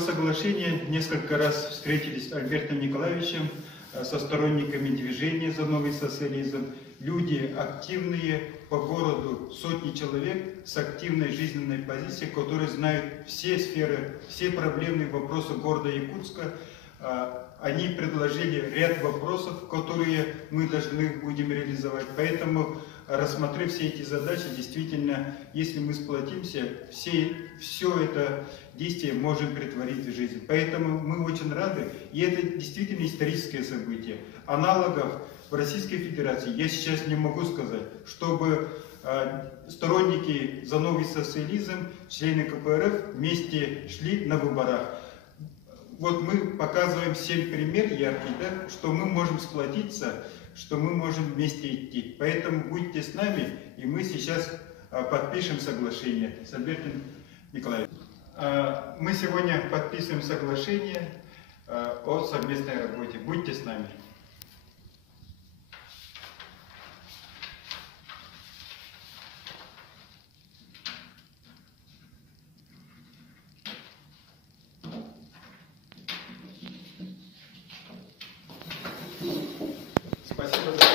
этого соглашения несколько раз встретились с Альбертом Николаевичем, со сторонниками движения за новый социализм. Люди активные, по городу сотни человек с активной жизненной позицией, которые знают все сферы, все проблемные вопросы города Якутска. Они предложили ряд вопросов, которые мы должны будем реализовать. Поэтому, рассмотрев все эти задачи, действительно, если мы сплотимся, все это действие можем претворить в жизнь. Поэтому мы очень рады, и это действительно историческое событие. Аналогов в Российской Федерации я сейчас не могу сказать, чтобы сторонники за новый социализм, члены КПРФ вместе шли на выборах. Вот мы показываем всем пример яркий, да, что мы можем сплотиться, что мы можем вместе идти. Поэтому будьте с нами, и мы сейчас подпишем соглашение с Альбертом Николаевичем. Мы сегодня подписываем соглашение о совместной работе. Будьте с нами. Спасибо за